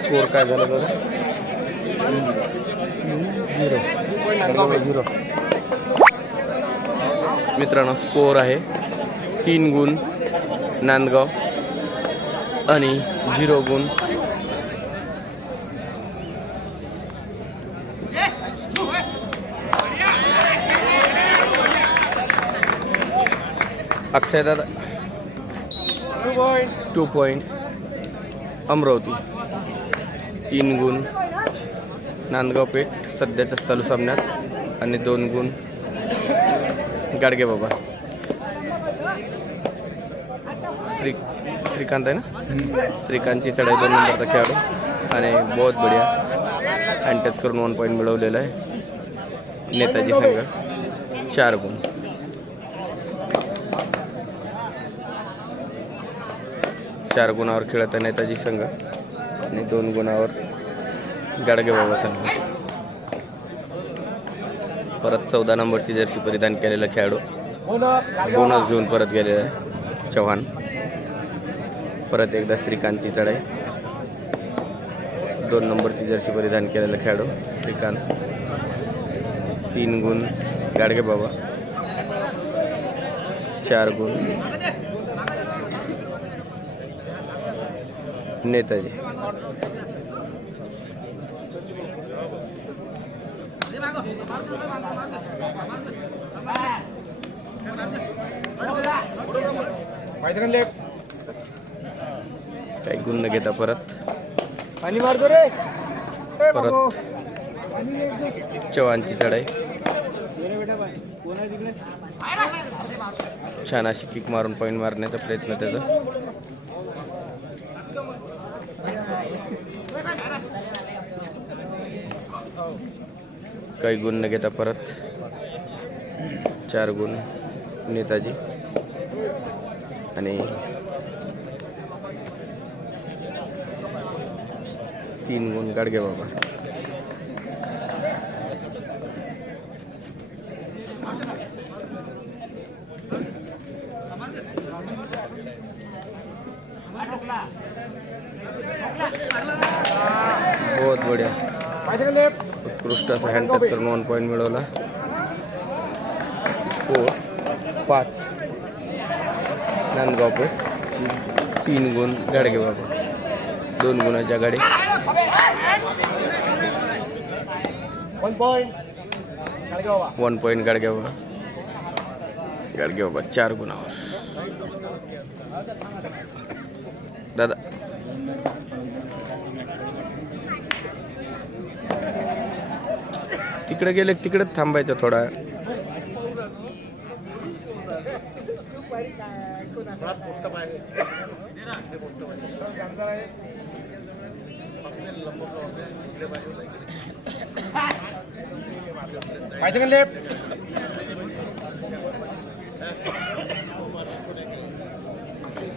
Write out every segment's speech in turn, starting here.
Score काय झालं बघा झिरो मित्रांनो स्कोअर आहे तीन गुण नांदगाव आणि झिरो गुण अक्षय टू पॉईंट अमरावती. तीन गुण. नांदगाव पेठ सध्याच्याच चालू सामन्यात. आणि दोन गुण. गाडगे बाबा. श्री श्रीकांत आहे ना? श्रीकांतची चढाई दोन नंबरचा खेळाडू. आणि बहुत बढिया. हँड टच करून वन पॉईंट मिळवलेला आहे. नेताजी संघ चार गुण. चार गुणावर खेळत आहे नेताजी संघ. आणि दोन गुणावर गाडगे बाबा संघ. परत चौदा नंबरची जर्सी परिधान केलेला खेळाडू. बोनस घेऊन परत गेलेला आहे चव्हाण. परत एकदा श्रीकांतची चढाई. दोन नंबरची जर्सी परिधान केलेला खेळाडू श्रीकांत. तीन गुण गाडगे बाबा. चार गुण. नेताजी. काही गुण घेता परत. पाणी मारतो रे. परत. चव्हाणची चढाई. छान अशी किक मारून पॉईंट मारण्याचा प्रयत्न त्याचा. काही गुण न घेता परत. चार गुण नेताजी. आणि तीन गुण गाडगे बाबा बहुत बढिया उत्कृष्ट असा हँड टच करून वन पॉईंट मिळवला. स्कोर पाच. नांदगाव तीन गुण गाडगे बाबा. दोन गुणाच्या गाडी. One point one point Gadge Baba. Gadge Baba चार गुणावर दादा तिकडे गेले तिकडेच थांबायचं थोडा.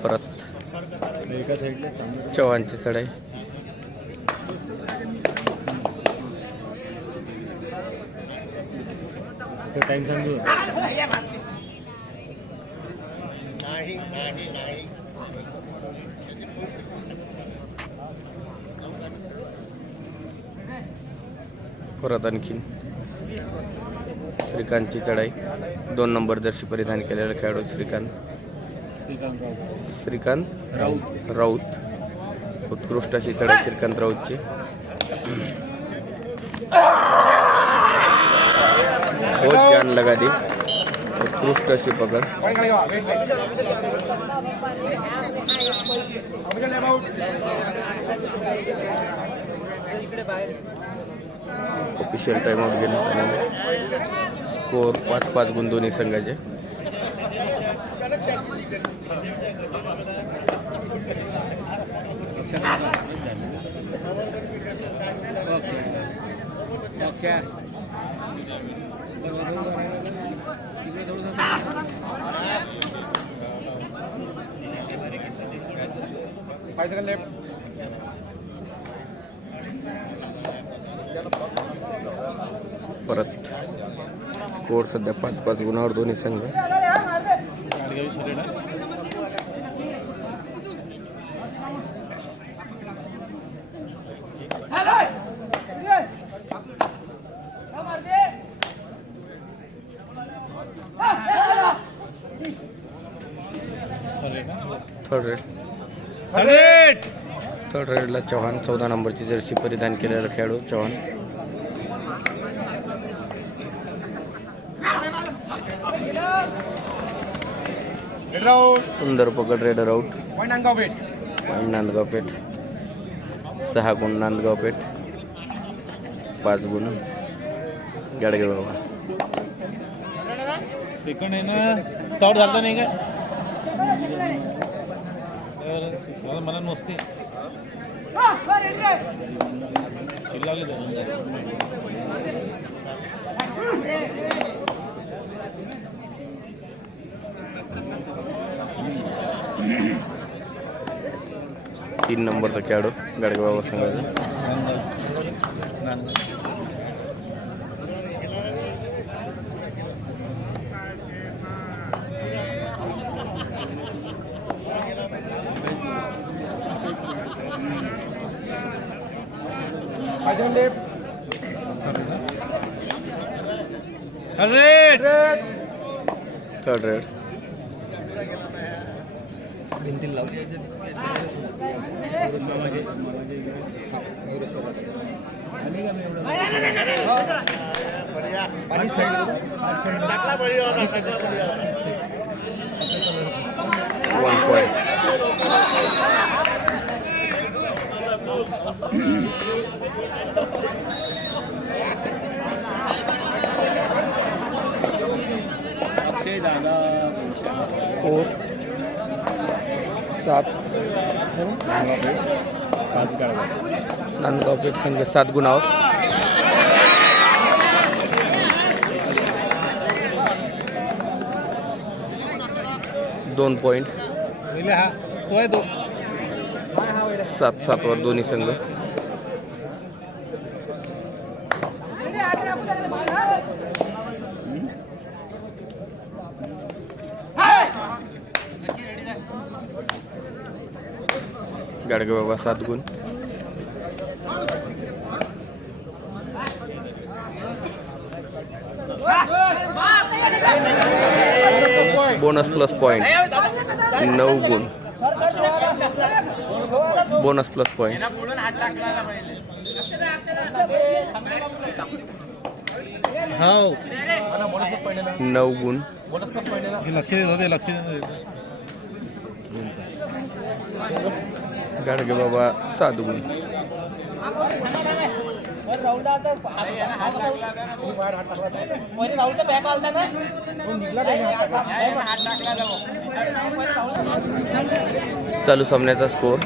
परत. चव्हाणची चढाई. टाइम परत आणखीन. श्रीकांतची चढाई. दोन नंबर जर्सी परिधान केलेला खेळाडू श्रीकांत. श्रीकांत? राऊत. राऊत. उत्कृष्ट अशी चढाई श्रीकांत राऊतची. बहुत छान उत्कृष्ट अशी पकड? ऑफिशियल टाइम आउट घेण्यात आलेला स्कोर पाच पाच गुण दोन्ही संघाचे. फाय सेकंड लेफ्ट परत स्कोर सध्या पाच पाच गुणावर दोन्ही संघ गाडगावी थर्ड रेड हंड्रेड थर्ड रेडला चव्हाण चौदा नंबरची जर्सी परिधान केलेला खेळाडू चव्हाण. सुंदर पकड raider out point Nandgaon Peth. सहा गुण नांदगाव पेठ. पाच गुण. गाडगे बाबा. सेकंड आहे ना. स्टार्ट झालं नाही का? तर मला मला नसते चिल्लावले धरून तीन नंबरचा खेळाडू गाडगे बाबा संघाचा थर्ड रेड वन पॉईंट दादा स्कोर सात. नांदगाव पेठ संघ सात गुणावर. दोन पॉईंट हा सात सातवर दोन्ही संघ. गाडगे बाबा सात गुण. बोनस प्लस पॉईंट नऊ गुण. बोनस प्लस पॉईंट हो नऊ गुण. लक्ष लक्ष देत होते गाडगे बाबा साधू चालू सामन्याचा स्कोर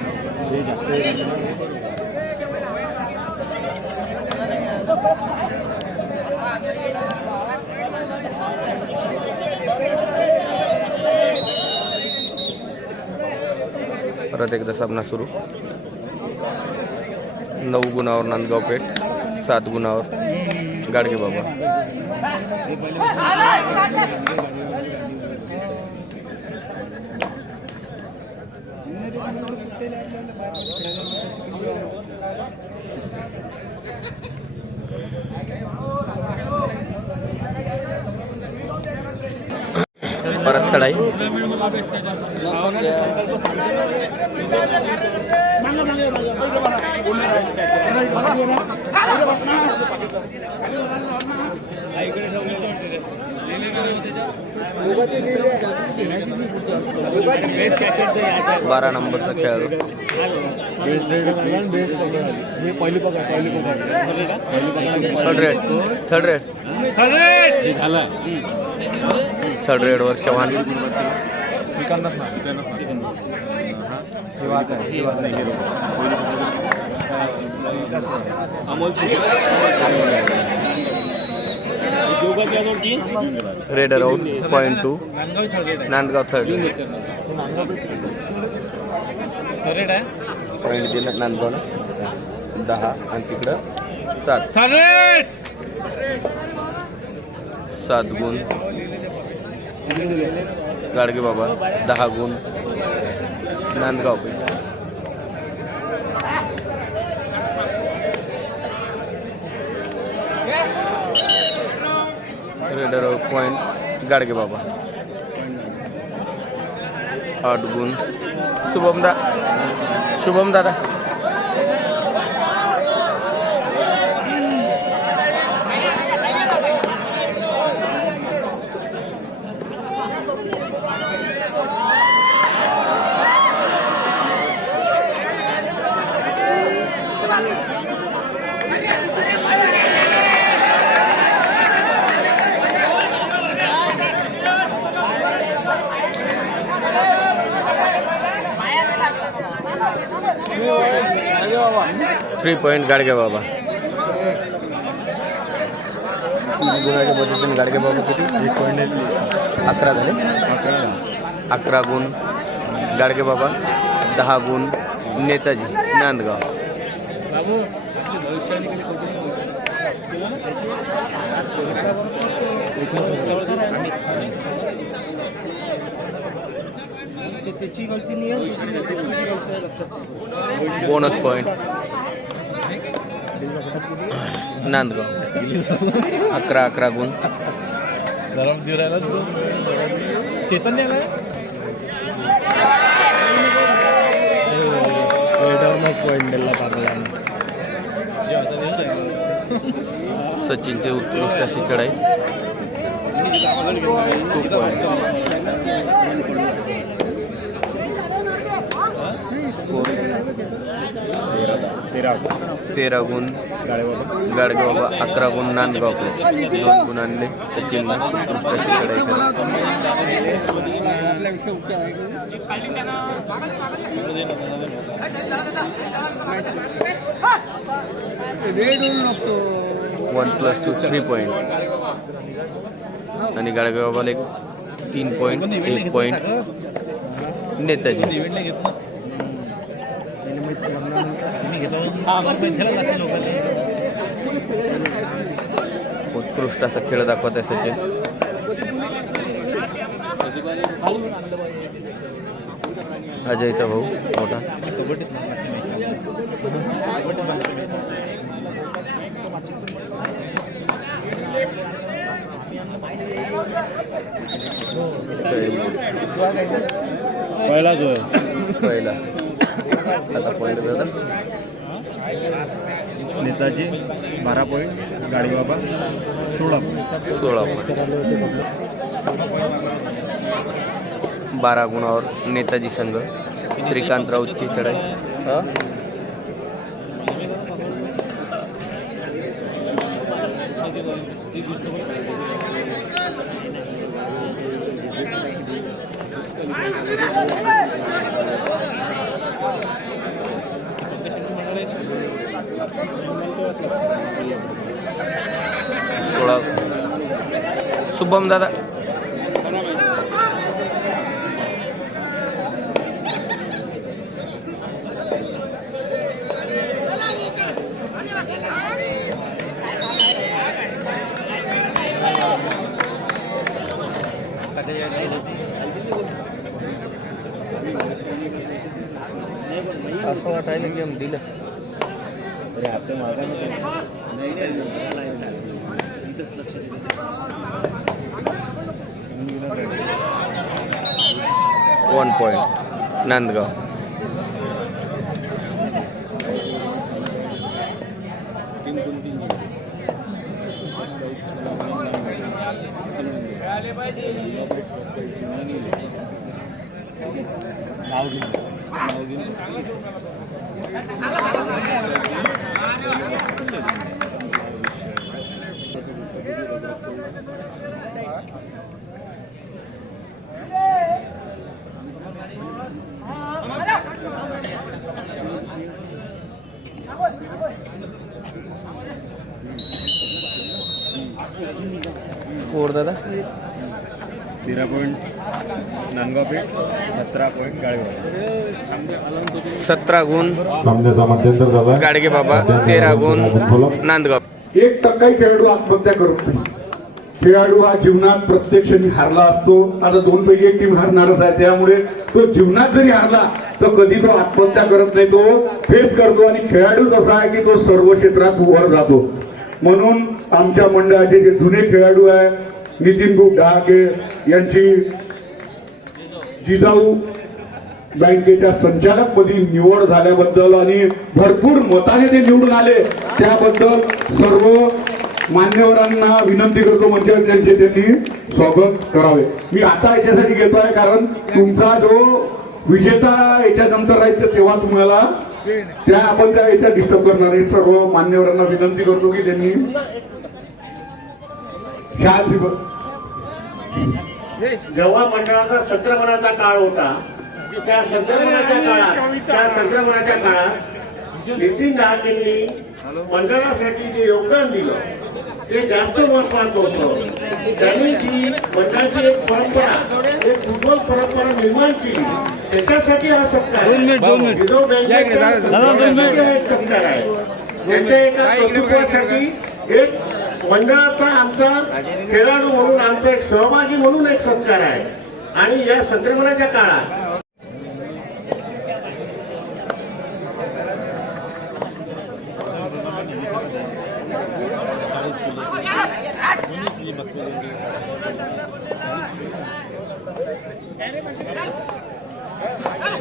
परत एकदा सामना सुरू. नऊ गुणावर नांदगाव पेठ सात गुणावर गाडगे बाबा. परत चढाई. बारा नंबरचा खेळाडू. पहिली पकड थर्ड रेड. Third raid. झाला झालं. Third रेडवर Chavan raider out point two Nandgaon third point दिलं नांदगाव दहा आणि तिकडं सात. सात गुण. गाडगे बाबा दहा गुण. नांदगाव पेठ. Raider point Gadge Baba. आठ गुण. शुभम दा शुभम दादा. थ्री पॉईंट गाडगे बाबा। तीन गुणाच्या पद्धतीने गाडगे बाबा किती अकरा झाले अकरा गुण गाडगे बाबा। दहा गुण नेताजी नांदगाव। त्याची गलती नाही आहे बोनस पॉईंट नांदगाव अकरा अकरा गुण. सचिनचे उत्कृष्ट अशी चढाई. टू पॉईंट तेरा गुण. गाडगाव बाबा अकरा गुण नांदगाव दोन गुणांनी Sachin one plus two three point आणि गाडगे बाबाला एक तीन पॉईंट एक पॉईंट नेताजी. उत्कृष्ट असा खेळ दाखवत आहे सचिन. अजयचा भाऊ मोठा. पहिला जो आहे. पहिला. आता पॉईंट दादा नेताजी बारा पॉईंट गाडीबाबा सोळा पॉईंट. सोळा पॉईंट. बारा गुणावर नेताजी संघ श्रीकांत राऊतची चढाई. सोळा शुभम दादा असं वाटायला की आम्ही दिलं अरे आपल्या मागाने वन पॉईंट नांदगाव. दादा? तेरा पॉईंट नांदगाव पेठ सतरा पॉईंट गाडीबाबा सतरा गुण सामन्याचा मध्यंतर झाला. गाडगे बाबा तेरा गुण नांदगाव. एक टक्काही खेळाडू आत्महत्या करत नाही. खेळाडू हा जीवनात प्रत्यक्ष मी हारला असतो. आता दोन पैकी एक टीम हारणारच आहे. त्यामुळे तो जीवनात जरी हारला तर कधी तो आत्महत्या करत नाही. तो फेस करतो आणि खेळाडू तसा आहे की तो सर्व क्षेत्रात वर जातो. म्हणून आमच्या मंडळाचे जे जुने खेळाडू आहे नितीन गुप डहाके यांची जिजाऊ बँकेच्या संचालकपदी निवड झाल्याबद्दल आणि भरपूर मताने ते निवडून आले. त्याबद्दल सर्व मान्यवरांना विनंती करतो म्हणजे त्यांचे त्यांनी स्वागत करावे. मी आता याच्यासाठी घेतो आहे कारण तुमचा जो विजेता याच्यानंतर राहील तेव्हा तुम्हाला त्या आपण त्या याच्यात डिस्टर्ब करणार आहे. सर्व मान्यवरांना विनंती करतो की त्यांनी जेव्हा मंडळाचा संक्रमणाचा काळ होता त्या संक्रमणाच्या काळात त्या संक्रमणाच्या काळात नितीन डहाकेंनी मंडळासाठी जे योगदान दिलं ते जास्त महत्वाचं होतं. त्यांनी जी मंडळाची एक परंपरा एक फुटबॉल परंपरा निर्माण केली त्याच्यासाठी हा सत्कार. रिझर्व्ह बँकेचा सत्कार आहे. त्याच्या एका कर्तृत्वासाठी एक मंडळाचा आमचा खेळाडू म्हणून आमचा एक सहभागी म्हणून एक सत्कार आहे. आणि या संक्रमणाच्या काळात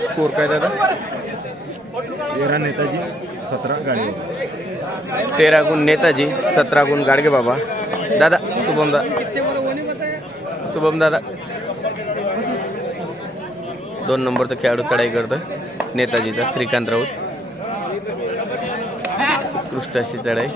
स्कोर काय दादा? तेरा नेताजी सतरा गाडी. तेरा गुण नेताजी सतरा गुण गाडगे बाबा. दादा शुभम दा शुभम दादा. दोन नंबरचा खेळाडू चढाई करतोय. नेताजीचा श्रीकांत राऊत. कृष्टाशी चढाई.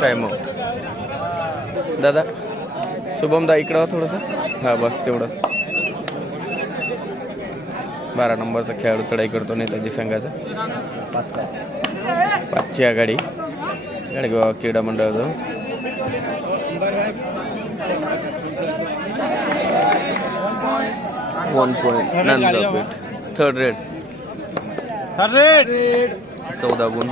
टाइम आउट दादा शुभम दा इकडं थोडंसं. हा बस तेवढंच. बारा नंबरचा खेळाडू चढाई करतो नेताजी संघाचा. पाचची. आघाडी. गाडगाव क्रीडा मंडळाचं one point Nandgaonpeth third raid चौदा गुण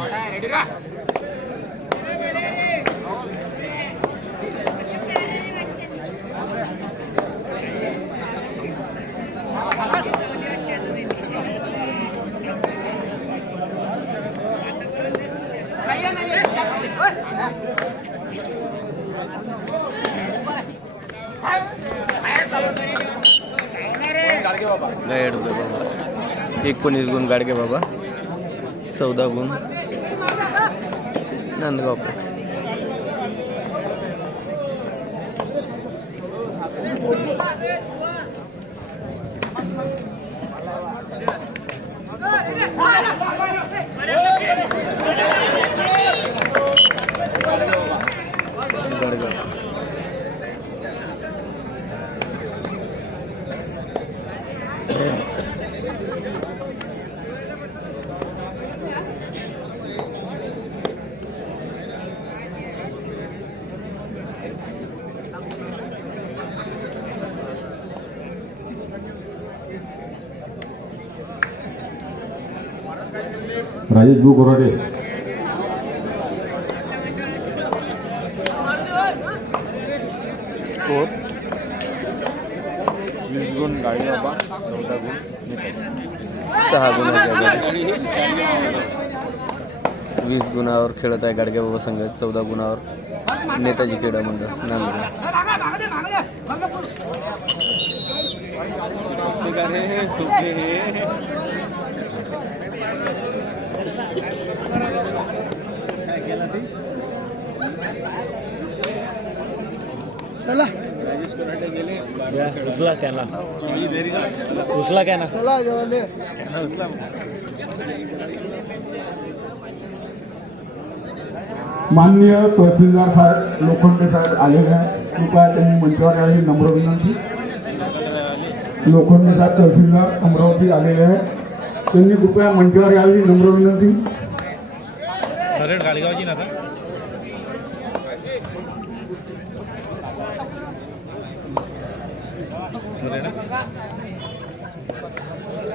गाईड होते बाबा एकोणीस गुण गाडगे बाबा चौदा गुण नांदगाव राजेश भाऊ कोराडे स्कोर? वीस गुण गाडी बाबा चौदा गुण सहा गुणाच्या वीस गुणावर खेळत आहे गाडगे बाबा संघ चौदा गुणावर नेताजी क्रीडा मंडळ नांदगाव उचला कॅना चला जेवायला माननीय तहसीलदार साहेब लोखंडे साहेब आलेले आहेत कृपया त्यांनी मंचावर यावी नम्र विनंती. लोखंडचा तहसीलदार अमरावती आलेले आहे. त्यांनी कृपया मंचावर यावी नम्र विनंती.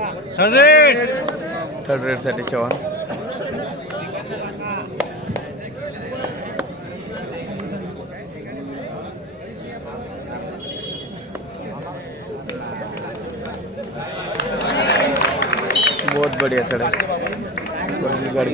गाडीगावची ना थर्ड रेडसाठी चव्हाण बहुत बढ़िया चढ़ाई गाड़ी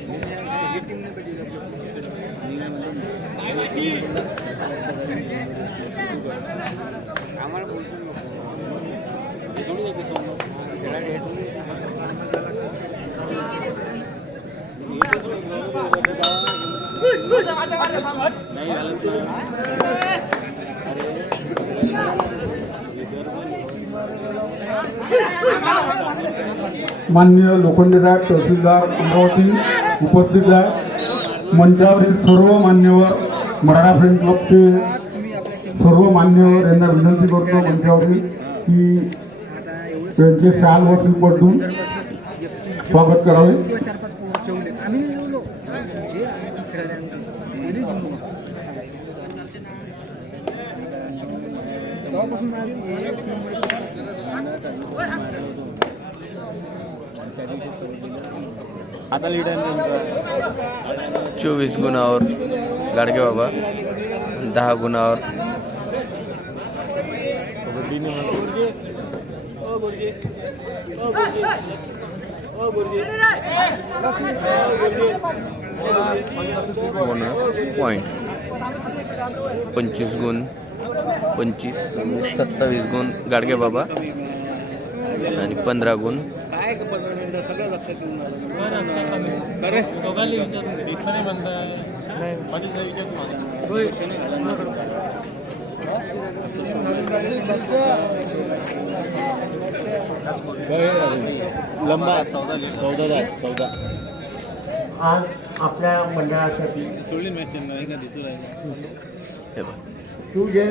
आम्हाला नॉन कॉम्प्लीट माननीय लोखंडेदार तहसीलदार अमरावती उपस्थित आहे मंचावरील सर्व मान्यवर मराठा फ्रेंड क्लबचे सर्व मान्यवर यांना विनंती करतो मंचावरील की त्यांचे शाल व पडून स्वागत करावे. किंवा चार आता लीड चोवीस गुणावर गाडगे बाबा दहा गुणावर. पॉईंट पंचवीस गुण पंचवीस सत्तावीस गुण गाडगे बाबा. आणि पंधरा गुण अरे दोघांनी विचारून दिसत नाही म्हणताय माझ्या लंबा. चौदा चौदा चौदा. आज आपल्या मंडळासाठी सोडली मॅच त्यांना. दिसू राहिली? हे बघ. तू जे